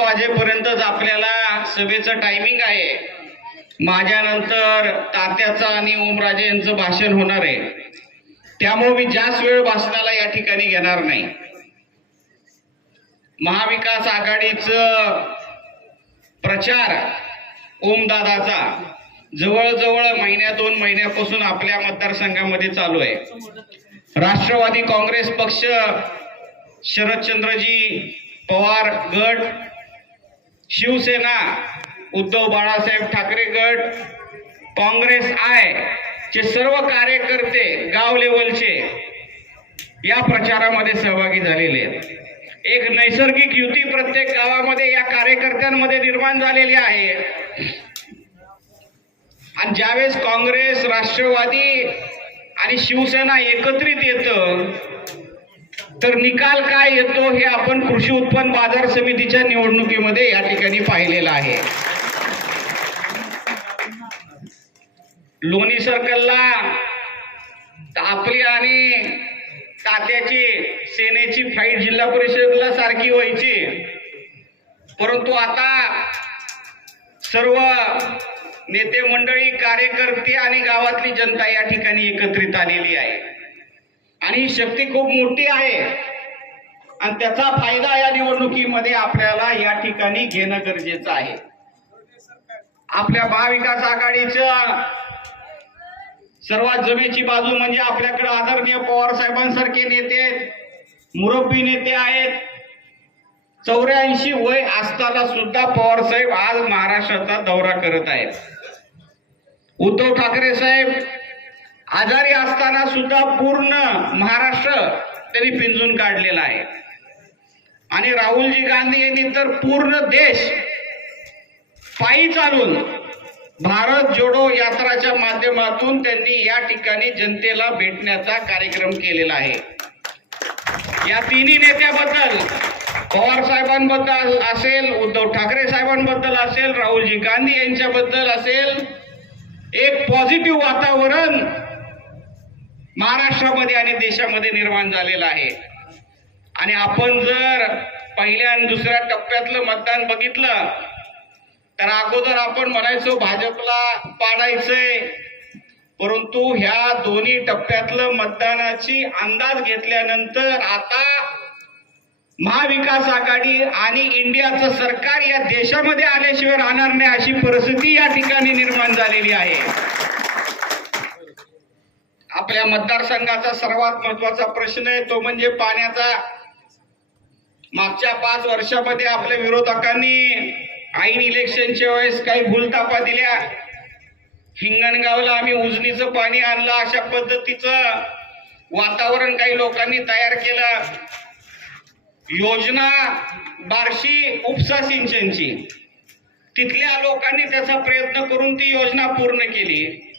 वाजेपर्यंतच आपल्याला सभेचं टायमिंग आहे. माझ्यानंतर तात्याचं आणि ओमराजे यांचं भाषण होणार आहे. त्यामुळे मी जास्त वेळ भाषणाला या ठिकाणी घेणार नाही. महाविकास आघाडीचं प्रचार ओमदादाचा जवळजवळ महिन्या दोन महिन्यापासून आपल्या मतदारसंघामध्ये चालू आहे. राष्ट्रवादी काँग्रेस पक्ष शरदचंद्रजी पवार गट शिवसेना उद्धव बाळासाहेब ठाकरे गट काँग्रेस आय चे सर्व कार्यकर्ते गाव लेवलचे या प्रचारामध्ये सहभागी झालेले आहेत. एक नैसर्गिक युती प्रत्येक गावामध्ये या कार्यकर्त्यांमध्ये निर्माण झालेली आहे. आणि ज्यावेळेस काँग्रेस राष्ट्रवादी आणि शिवसेना एकत्रित येतं तर निकाल काय येतो हे आपण कृषी उत्पन्न बाजार समितीच्या निवडणुकीमध्ये या ठिकाणी पाहिलेलं आहे. लोणी सर्कलला आपली आणि तात्याची सेनेची फाईट जिल्हा परिषदला सारखी व्हायची. परंतु आता सर्व नेते मंडळी कार्यकर्ते आणि गावातली जनता या ठिकाणी एकत्रित आलेली आहे. आणि ही शक्ती खूप मोठी आहे. आणि त्याचा फायदा या निवडणुकीमध्ये आपल्याला या ठिकाणी घेणं गरजेचं आहे. आपल्या महाविकास आघाडीच्या सर्वात जमेची बाजू म्हणजे आपल्याकडे आदरणीय पवार साहेबांसारखे नेते आहेत, मुरब्बी नेते आहेत. चौऱ्याऐंशी वय असताना सुद्धा पवार साहेब आज महाराष्ट्राचा दौरा करत आहेत. उद्धव ठाकरे साहेब आजारी असताना सुद्धा पूर्ण महाराष्ट्र त्यांनी पिंजून काढलेला आहे. आणि राहुलजी गांधी यांनी तर पूर्ण देश पायी चालून भारत जोडो यात्राच्या माध्यमातून त्यांनी या ठिकाणी जनतेला भेटण्याचा कार्यक्रम केलेला आहे. या तिन्ही नेत्याबद्दल पवार साहेबांबद्दल असेल उद्धव ठाकरे साहेबांबद्दल असेल राहुलजी गांधी यांच्याबद्दल असेल एक पॉझिटिव्ह वातावरण महाराष्ट्रामध्ये आणि देशामध्ये निर्माण झालेलं आहे. आणि आपण जर पहिल्या आणि दुसऱ्या टप्प्यातलं मतदान बघितलं तर अगोदर आपण म्हणायचो भाजपला पाडायचंय. परंतु ह्या दोन्ही टप्प्यातलं मतदानाची अंदाज घेतल्यानंतर आता महाविकास आघाडी आणि इंडियाचं सरकार या देशामध्ये आल्याशिवाय राहणार नाही अशी परिस्थिती या ठिकाणी निर्माण झालेली आहे. आपल्या मतदारसंघाचा सर्वात महत्त्वाचा प्रश्न आहे तो म्हणजे पाण्याचा. मागच्या पाच वर्षामध्ये आपल्या विरोधकांनी ऐन इलेक्शनच्या वेळेस काही भूलतापा दिल्या. हिंगणगावला आम्ही उजनीचं पाणी आणलं अशा पद्धतीचं वातावरण काही लोकांनी तयार केलं. योजना बार्शी उपसा सिंचनची. तिथल्या लोकांनी त्याचा प्रयत्न करून ती योजना पूर्ण केली.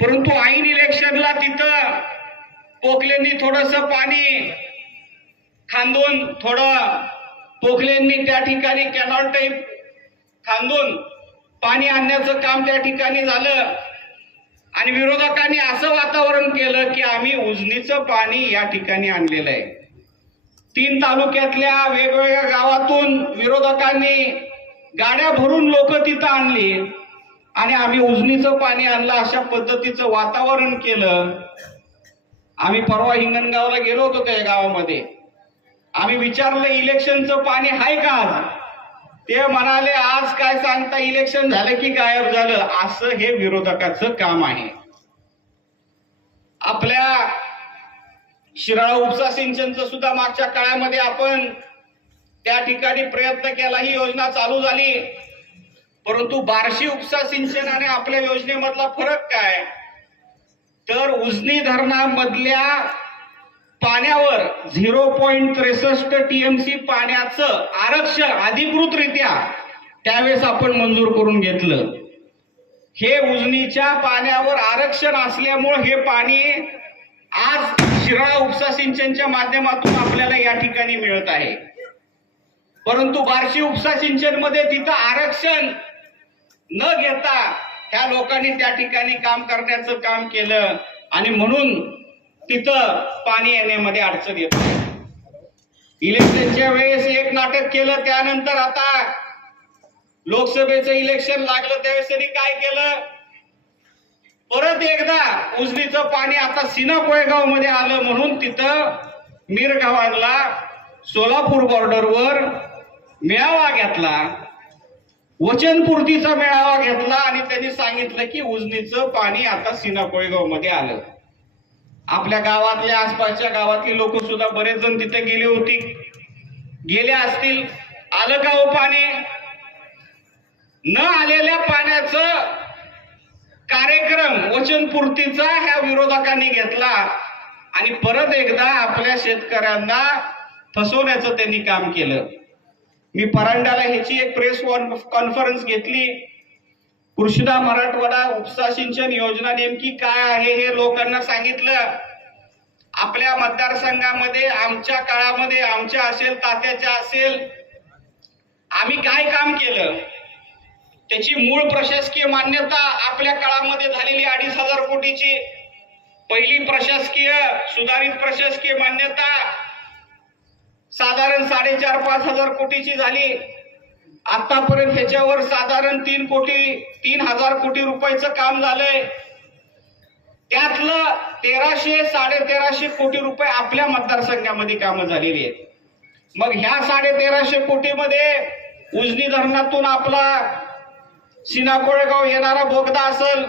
परंतु ऐन इलेक्शनला तिथं पोखलेंनी थोडस पाणी खांदून थोडं पोखलेंनी त्या ठिकाणी कॅनॉल टाईप खांदून पाणी आणण्याचं काम त्या ठिकाणी झालं. आणि विरोधकांनी असं वातावरण केलं की आम्ही उजनीचं पाणी या ठिकाणी आणलेलं आहे. तीन तालुक्यातल्या वेगवेगळ्या गावातून विरोधकांनी गाड्या भरून लोक तिथं आणली. आणि आम्ही उजनीचं पाणी आणलं अशा पद्धतीचं वातावरण केलं. आम्ही परवा हिंगणगावला गेलो होतो त्या गावामध्ये. आम्ही विचारलं इलेक्शनचं पाणी आहे का आज? ते म्हणाले आज काय सांगता इलेक्शन झालं की गायब झालं? असं हे विरोधकाचं काम आहे. आपल्या शिराळा उपसा सिंचनचं सुद्धा मागच्या काळामध्ये आपण त्या ठिकाणी प्रयत्न केला. ही योजना चालू झाली. परंतु बार्शी उपसा सिंचन आणि आपल्या योजनेमधला फरक काय? तर उजनी धरणामधल्या पाण्यावर झिरो पॉईंट त्रेसष्ट टीएमसी पाण्याचं आरक्षण अधिकृतरित्या त्यावेळेस आपण मंजूर करून घेतलं. हे उजनीच्या पाण्यावर आरक्षण असल्यामुळे हे पाणी आज शिराळा उपसा सिंचनच्या माध्यमातून आपल्याला या ठिकाणी मिळत आहे. परंतु बार्शी उपसा सिंचनमध्ये तिथं आरक्षण न घेता त्या लोकांनी त्या ठिकाणी काम करण्याचं काम केलं आणि म्हणून तिथं पाणी येण्यामध्ये अडचण येत इलेक्शनच्या वेळेस एक नाटक केलं त्यानंतर आता लोकसभेचं इलेक्शन लागलं त्यावेळेस त्यांनी काय केलं? परत एकदा उजनीचं पाणी आता सिना कोळेगावमध्ये आलं म्हणून तिथं मिरगावाला सोलापूर बॉर्डरवर मेळावा घेतला. वचनपूर्तीचा मेळावा घेतला आणि त्यांनी सांगितलं की उजनीचं पाणी आता सिना कोळेगावमध्ये आलं. आपल्या गावातल्या आसपासच्या गावातली लोक सुद्धा बरेच जण तिथे गेली होती. गेले असतील आलं का हो पाणी? न आलेल्या पाण्याचं कार्यक्रम वचनपूर्तीचा ह्या विरोधकांनी घेतला आणि परत एकदा आपल्या शेतकऱ्यांना फसवण्याचं त्यांनी काम केलं. मी परांड्याला ह्याची एक प्रेस कॉन्फरन्स घेतली. कृष्णा मराठवाडा उपसा सिंचन योजना नेमकी काय आहे हे लोकांना सांगितलं. आपल्या मतदारसंघामध्ये आमच्या काळामध्ये आमच्या असेल तात्याच्या असेल आम्ही काय काम केलं? त्याची मूळ प्रशासकीय मान्यता आपल्या काळामध्ये झालेली अडीच हजार कोटीची. पहिली प्रशासकीय सुधारित प्रशासकीय मान्यता साधारण साडेचार पाच हजार कोटीची झाली. आतापर्यंत त्याच्यावर साधारण तीन कोटी तीन हजार कोटी रुपयाचं काम झालंय. त्यातलं तेराशे साडेतेराशे कोटी रुपये आपल्या मतदारसंघामध्ये कामं झालेली आहेत. मग ह्या साडेतेराशे कोटीमध्ये उजनी धरणातून आपला सिना कोळेगाव येणारा बोगदा असल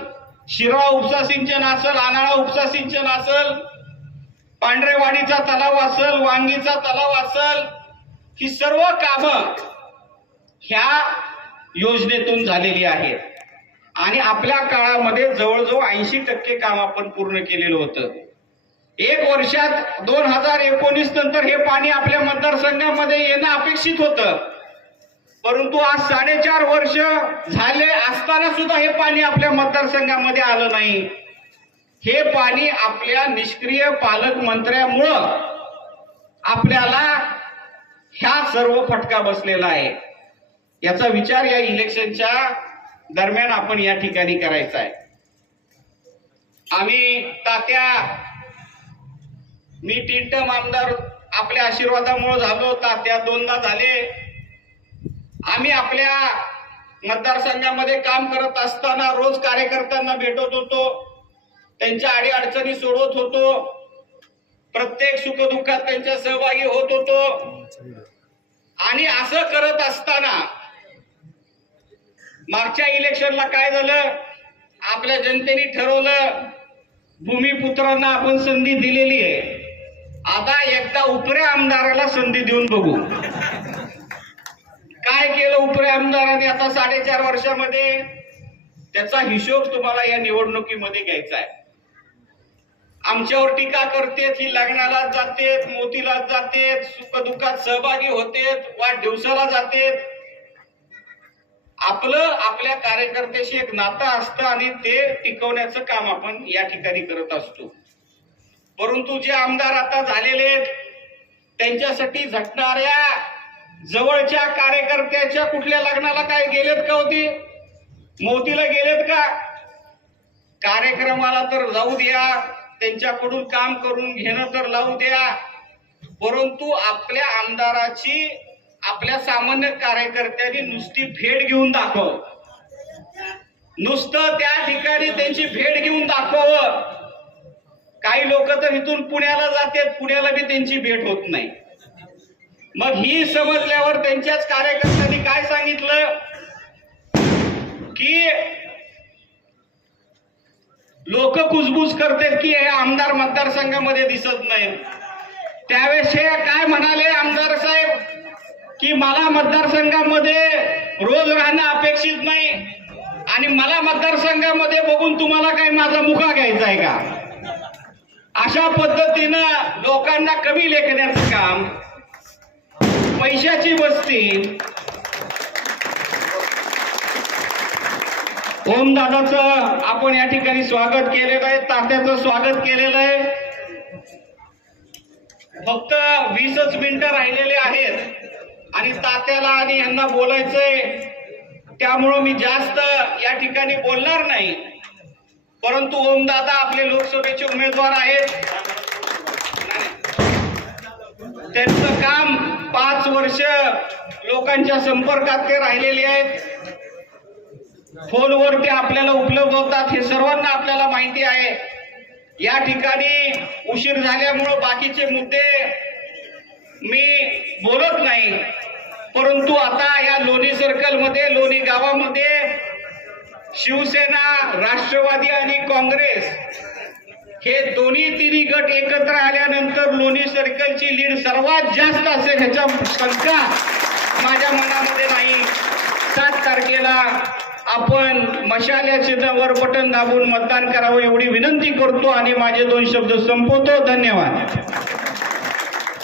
शिरवा उपसा सिंचन असल आनाळा उपसा सिंचन असल पांढरेवाडीचा तलाव असल वांगीचा तलाव असल ही सर्व कामं ह्या योजनेतून झालेली आहेत. आणि आपल्या काळामध्ये जवळजवळ ऐंशी टक्के काम आपण पूर्ण केलेलं होतं. एक वर्षात दोन हजार एकोणीस नंतर हे पाणी आपल्या मतदारसंघामध्ये येणं अपेक्षित होतं. परंतु आज साडेचार वर्ष झाले असताना सुद्धा हे पाणी आपल्या मतदारसंघामध्ये आलं नाही. हे पाणी आपल्या निष्क्रिय पालकमंत्र्यामुळं आपल्याला ह्या सर्व फटका बसलेला आहे. याचा विचार या इलेक्शनच्या दरम्यान आपण या ठिकाणी करायचा आहे. आम्ही तात्या मी तीन टर्म आमदार आपल्या आशीर्वादामुळे झालो. तात्या दोनदा झाले. आम्ही आपल्या मतदारसंघामध्ये काम करत असताना रोज कार्यकर्त्यांना भेटत होतो. त्यांच्या अडीअडचणी सोडवत होतो. प्रत्येक सुखदुःखात त्यांच्या सहभागी होत होतो. आणि असं करत असताना मागच्या इलेक्शनला काय झालं? आपल्या जनतेने ठरवलं भूमिपुत्रांना आपण संधी दिलेली आहे. आता एकदा उपऱ्या आमदाराला संधी देऊन बघू. काय केलं उपरे आमदाराने आता साडेचार वर्षामध्ये? त्याचा हिशोब तुम्हाला या निवडणुकीमध्ये घ्यायचा आहे. आमच्यावर टीका करतेत ही लग्नाला जातेत मोतीला जातेत सुखदुःखात सहभागी होतेत वाढदिवसाला जातेत. आपलं आपल्या कार्यकर्त्याशी एक नातं असतं आणि ते टिकवण्याचं काम आपण या ठिकाणी करत असतो. परंतु जे आमदार आता झालेले आहेत त्यांच्यासाठी झटणाऱ्या जवळच्या कार्यकर्त्याच्या कुठल्या लग्नाला काय गेलेत का होती? मोतीला गेलेत का? कार्यक्रमाला तर जाऊ द्या. त्यांच्याकडून काम करून घेणं तर लावू द्या. परंतु आपल्या आमदाराची आपल्या सामान्य कार्यकर्त्यांनी नुसती भेट घेऊन दाखव नुसतं त्या ठिकाणी त्यांची भेट घेऊन दाखवावं. काही लोक तर इथून पुण्याला जातात पुण्याला बी त्यांची भेट होत नाही. मग ही समजल्यावर त्यांच्याच कार्यकर्त्यांनी काय सांगितलं? की लोक कुजबूज करतात की हे आमदार मतदारसंघामध्ये दिसत नाही. त्यावेळेस हे काय म्हणाले आमदार साहेब? की मला मतदारसंघामध्ये रोज राहणं अपेक्षित नाही. आणि मला मतदारसंघामध्ये बघून तुम्हाला काय माझा मुका घ्यायचा आहे का? अशा पद्धतीनं लोकांना कमी लेखण्याचं काम पैशाची बस्ती ओम दादाचं आपण या ठिकाणी स्वागत केलेलं आहे तात्याचं स्वागत केलेलं आहे. फक्त वीसच मिनिटं राहिलेले आहेत आणि तात्याला आणि यांना बोलायचंय. त्यामुळं मी जास्त या ठिकाणी बोलणार नाही. परंतु ओमदादा आपले लोकसभेचे उमेदवार आहेत. त्यांचं काम पाच वर्ष लोकांच्या संपर्कात ते राहिलेले आहेत. फोनवर ते आपल्याला उपलब्ध होतात हे सर्वांना आपल्याला माहिती आहे. या ठिकाणी उशीर झाल्यामुळं बाकीचे मुद्दे मी बोलत नाही. परंतु आता या लोणी सर्कलमध्ये लोणी गावामध्ये शिवसेना राष्ट्रवादी आणि काँग्रेस हे दोन्ही तिन्ही गट एकत्र आल्यानंतर लोणी सर्कलची लीड सर्वात जास्त असेल ह्याच्या शंका माझ्या मनामध्ये नाही. सात तारखेला आपण मशाल्या चिन्हावर बटन दाबून मतदान करावं एवढी विनंती करतो आणि माझे दोन शब्द संपवतो. धन्यवाद.